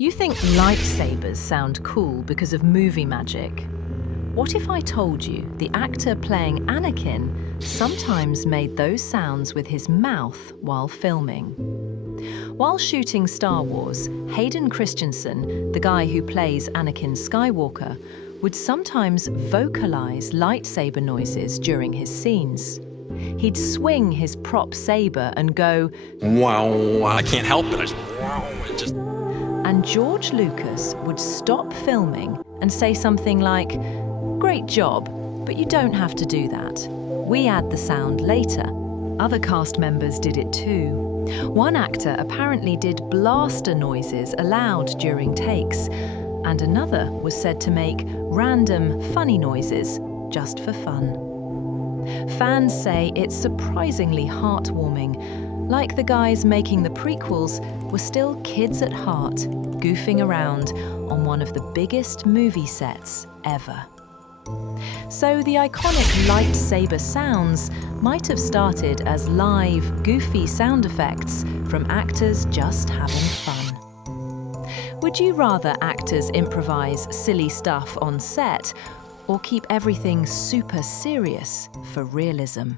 You think lightsabers sound cool because of movie magic? What if I told you the actor playing Anakin sometimes made those sounds with his mouth while filming? While shooting Star Wars, Hayden Christensen, the guy who plays Anakin Skywalker, would sometimes vocalize lightsaber noises during his scenes. He'd swing his prop saber and go, "Wow, I can't help it. I just, wow, it just..." And George Lucas would stop filming and say something like, "Great job, but you don't have to do that. We add the sound later." Other cast members did it too. One actor apparently did blaster noises aloud during takes, and another was said to make random funny noises just for fun. Fans say it's surprisingly heartwarming, like the guys making the prequels were still kids at heart, goofing around on one of the biggest movie sets ever. So the iconic lightsaber sounds might have started as live, goofy sound effects from actors just having fun. Would you rather actors improvise silly stuff on set or keep everything super serious for realism?